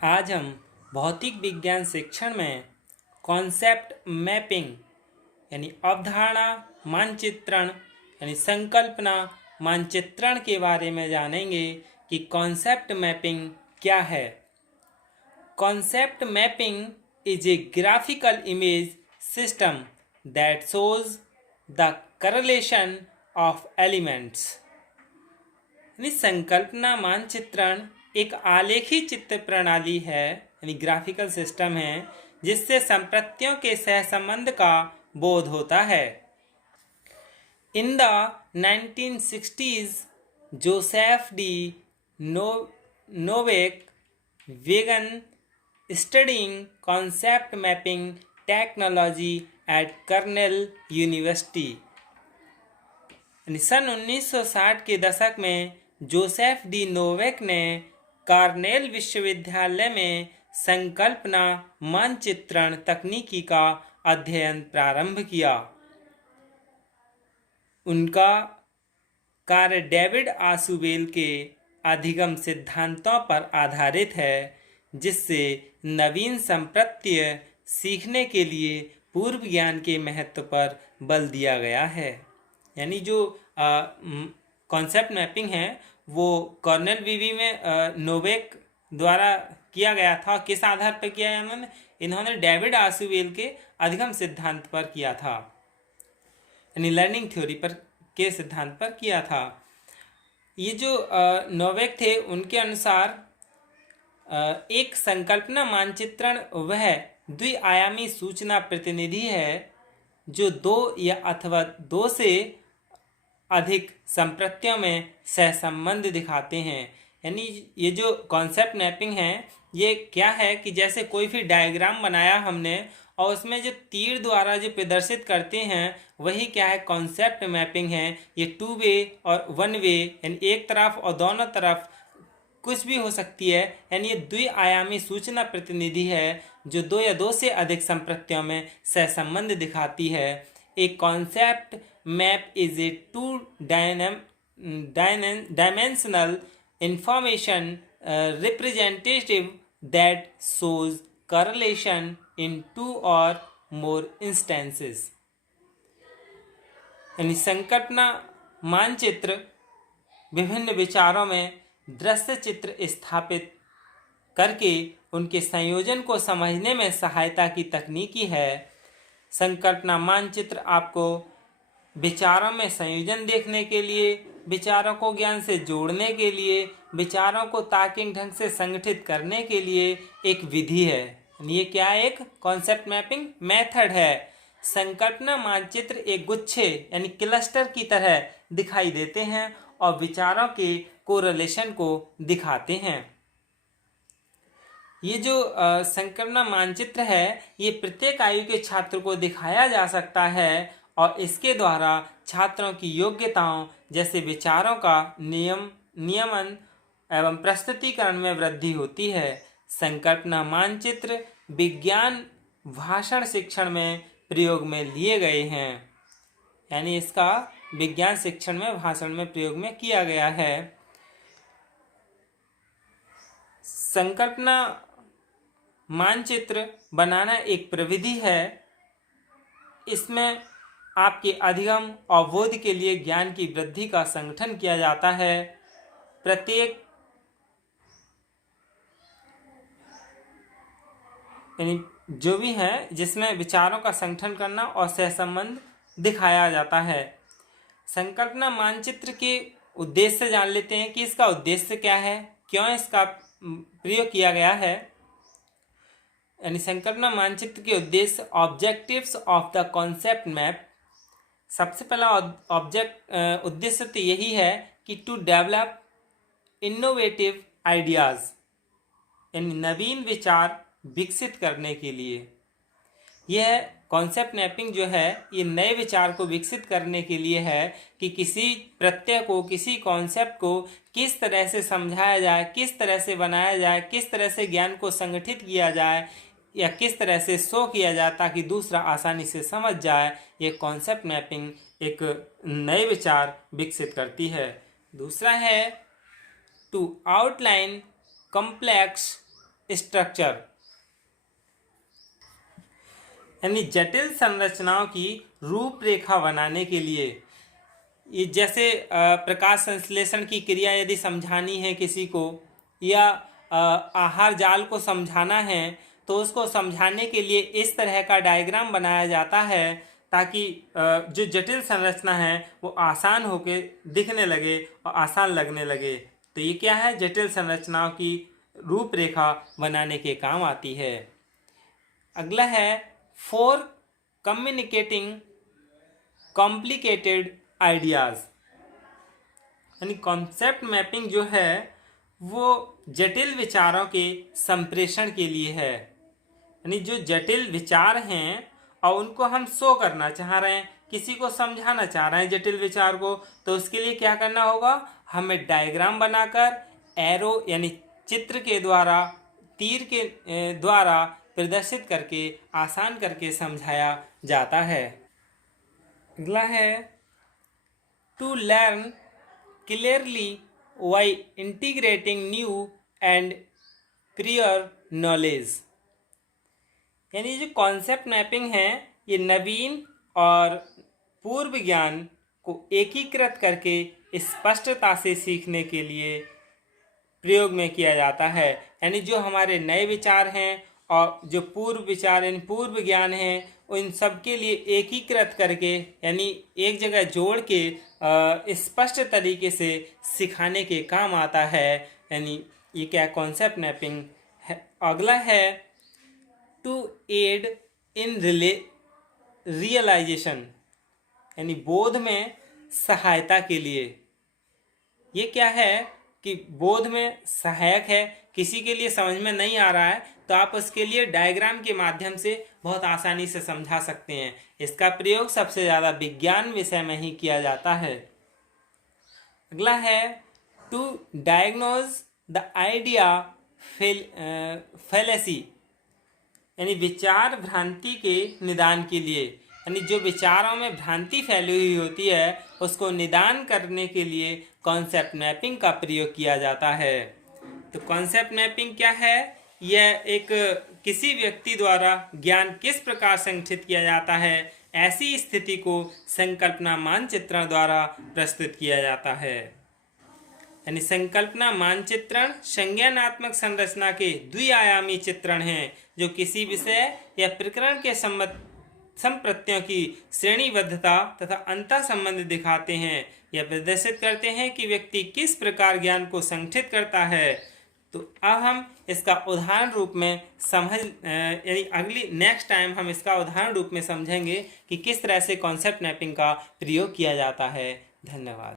आज हम भौतिक विज्ञान शिक्षण में कॉन्सेप्ट मैपिंग यानी अवधारणा मानचित्रण यानी संकल्पना मानचित्रण के बारे में जानेंगे कि कॉन्सेप्ट मैपिंग क्या है। Concept mapping is a graphical image system that shows the correlation of elements. यानी संकल्पना मानचित्रण एक आलेखी चित्र प्रणाली है यानी ग्राफिकल सिस्टम है जिससे संप्रत्यों के सहसंबंध का बोध होता है। In the 1960s Joseph D Novak began studying concept mapping technology at Cornell University। सन 1960 के दशक में जोसेफ डी नोवेक ने कॉर्नेल विश्वविद्यालय में संकल्पना मानचित्रण तकनीकी का अध्ययन प्रारंभ किया। उनका कार्य डेविड आशुबेल के अधिगम सिद्धांतों पर आधारित है जिससे नवीन संप्रत्य सीखने के लिए पूर्व ज्ञान के महत्व पर बल दिया गया है। यानी जो कॉन्सेप्ट मैपिंग है वो कॉर्नेल विवी में नोवेक द्वारा किया गया था। किस आधार पर किया है इन्होंने डेविड आशुबेल के अधिगम सिद्धांत पर किया था यानी लर्निंग थ्योरी पर के सिद्धांत पर किया था। ये जो नोवेक थे उनके अनुसार एक संकल्पना मानचित्रण वह द्विआयामी सूचना प्रतिनिधि है जो दो या अथवा दो से अधिक संप्रत्यों में सहसंबंध दिखाते हैं। यानी ये जो कॉन्सेप्ट मैपिंग है ये क्या है कि जैसे कोई भी डायग्राम बनाया हमने और उसमें जो तीर द्वारा जो प्रदर्शित करते हैं वही क्या है कॉन्सेप्ट मैपिंग है। ये 2 वे और 1 वे यानी एक तरफ और दोनों तरफ कुछ भी हो सकती है। यानी ये द्विआयामी सूचना प्रतिनिधि है जो 2 या 2 से अधिक संप्रत्यों में सहसंबंध दिखाती है। एक concept map is a 2 dimensional information representative that shows correlation in 2 or more instances। यानी संकल्पना मानचित्र विभिन्न विचारों में दृश्य चित्र स्थापित करके उनके संयोजन को समझने में सहायता की तकनीकी है। संकल्पना मानचित्र आपको विचारों में संयोजन देखने के लिए, विचारों को ज्ञान से जोड़ने के लिए, विचारों को तार्किक ढंग से संगठित करने के लिए एक विधि है। ये क्या एक कॉन्सेप्ट मैपिंग मेथड है। संकल्पना मानचित्र एक गुच्छे यानी क्लस्टर की तरह दिखाई देते हैं और विचारों के कोरिलेशन को दिखाते हैं। ये जो संकल्पना मानचित्र है ये प्रत्येक आयु के छात्र को दिखाया जा सकता है और इसके द्वारा छात्रों की योग्यताओं जैसे विचारों का नियमन एवं प्रस्तुतिकरण में वृद्धि होती है। संकल्पना मानचित्र विज्ञान भाषण शिक्षण में प्रयोग में लिए गए हैं। यानी इसका विज्ञान शिक्षण में भाषण में प्रयोग में किया गया है। संकल्पना मानचित्र बनाना एक प्रविधि है। इसमें आपके अधिगम और बोध के लिए ज्ञान की वृद्धि का संगठन किया जाता है। प्रत्येक यानी जो भी है जिसमें विचारों का संगठन करना और सहसंबंध दिखाया जाता है। संकल्पना मानचित्र के उद्देश्य जान लेते हैं कि इसका उद्देश्य क्या है, क्यों इसका प्रयोग किया गया है। यानी संकल्पना मानचित्र के उद्देश्य objectives of the concept map. सबसे पहला उद्देश्य तो यही है कि टू डेवलप इनोवेटिव आइडियाज यानी नवीन विचार विकसित करने के लिए। यह कॉन्सेप्ट मैपिंग जो है ये नए विचार को विकसित करने के लिए है कि किसी प्रत्यय को, किसी कॉन्सेप्ट को किस तरह से समझाया जाए, किस तरह से बनाया जाए, किस तरह से ज्ञान को संगठित किया जाए या किस तरह से शो किया जाए ताकि दूसरा आसानी से समझ जाए। ये कॉन्सेप्ट मैपिंग एक नए विचार विकसित करती है। दूसरा है टू आउटलाइन कॉम्प्लेक्स स्ट्रक्चर, यानी जटिल संरचनाओं की रूपरेखा बनाने के लिए, ये जैसे प्रकाश संश्लेषण की क्रिया यदि समझानी है किसी को, या आहार जाल को समझाना है, तो उसको समझाने के लिए इस तरह का डायग्राम बनाया जाता है ताकि जो जटिल संरचना है वो आसान होके दिखने लगे और आसान लगने लगे। तो ये क्या है, जटिल संरचनाओं की रूपरेखा बनाने के काम आती है। अगला है फॉर कम्युनिकेटिंग कॉम्प्लिकेटेड आइडियाज, यानी कॉन्सेप्ट मैपिंग जो है वो जटिल विचारों के संप्रेषण के लिए है। यानी जो जटिल विचार हैं और उनको हम शो करना चाह रहे हैं, किसी को समझाना चाह रहे हैं जटिल विचार को, तो उसके लिए क्या करना होगा, हमें डायग्राम बनाकर एरो यानी चित्र के द्वारा, तीर के द्वारा प्रदर्शित करके आसान करके समझाया जाता है। अगला है to learn clearly why integrating new and prior knowledge, यानी जो कॉन्सेप्ट मैपिंग है ये नवीन और पूर्व ज्ञान को एकीकृत करके स्पष्टता से सीखने के लिए प्रयोग में किया जाता है। यानी जो हमारे नए विचार हैं और जो पूर्व विचार यानी पूर्व ज्ञान हैं, उन सब के लिए एकीकृत करके यानी एक जगह जोड़ के स्पष्ट तरीके से सिखाने के काम आता है। यानी ये क्या कॉन्सेप्ट मैपिंग है। अगला है टू एड इन रियलाइजेशन, यानी बोध में सहायता के लिए। ये क्या है कि बोध में सहायक है, किसी के लिए समझ में नहीं आ रहा है तो आप उसके लिए डायग्राम के माध्यम से बहुत आसानी से समझा सकते हैं। इसका प्रयोग सबसे ज़्यादा विज्ञान विषय में ही किया जाता है। अगला है to diagnose the idea fallacy, यानी विचार भ्रांति के निदान के लिए। यानी जो विचारों में भ्रांति फैली हुई होती है उसको निदान करने के लिए कॉन्सेप्ट मैपिंग का प्रयोग किया जाता है। तो कॉन्सेप्ट मैपिंग क्या है, यह एक किसी व्यक्ति द्वारा ज्ञान किस प्रकार संगठित किया जाता है, ऐसी स्थिति को संकल्पना मानचित्रण द्वारा प्रस्तुत किया जाता है। यानी संकल्पना मानचित्रण संज्ञानात्मक संरचना के द्विआयामी चित्रण हैं जो किसी विषय या प्रकरण के संप्रत्यों की श्रेणीबद्धता तथा अंतर संबंध दिखाते हैं। यह प्रदर्शित करते हैं कि व्यक्ति किस प्रकार ज्ञान को संगठित करता है। तो अब हम इसका उदाहरण रूप में यानी नेक्स्ट टाइम हम इसका उदाहरण रूप में समझेंगे कि किस तरह से कॉन्सेप्ट मैपिंग का प्रयोग किया जाता है। धन्यवाद।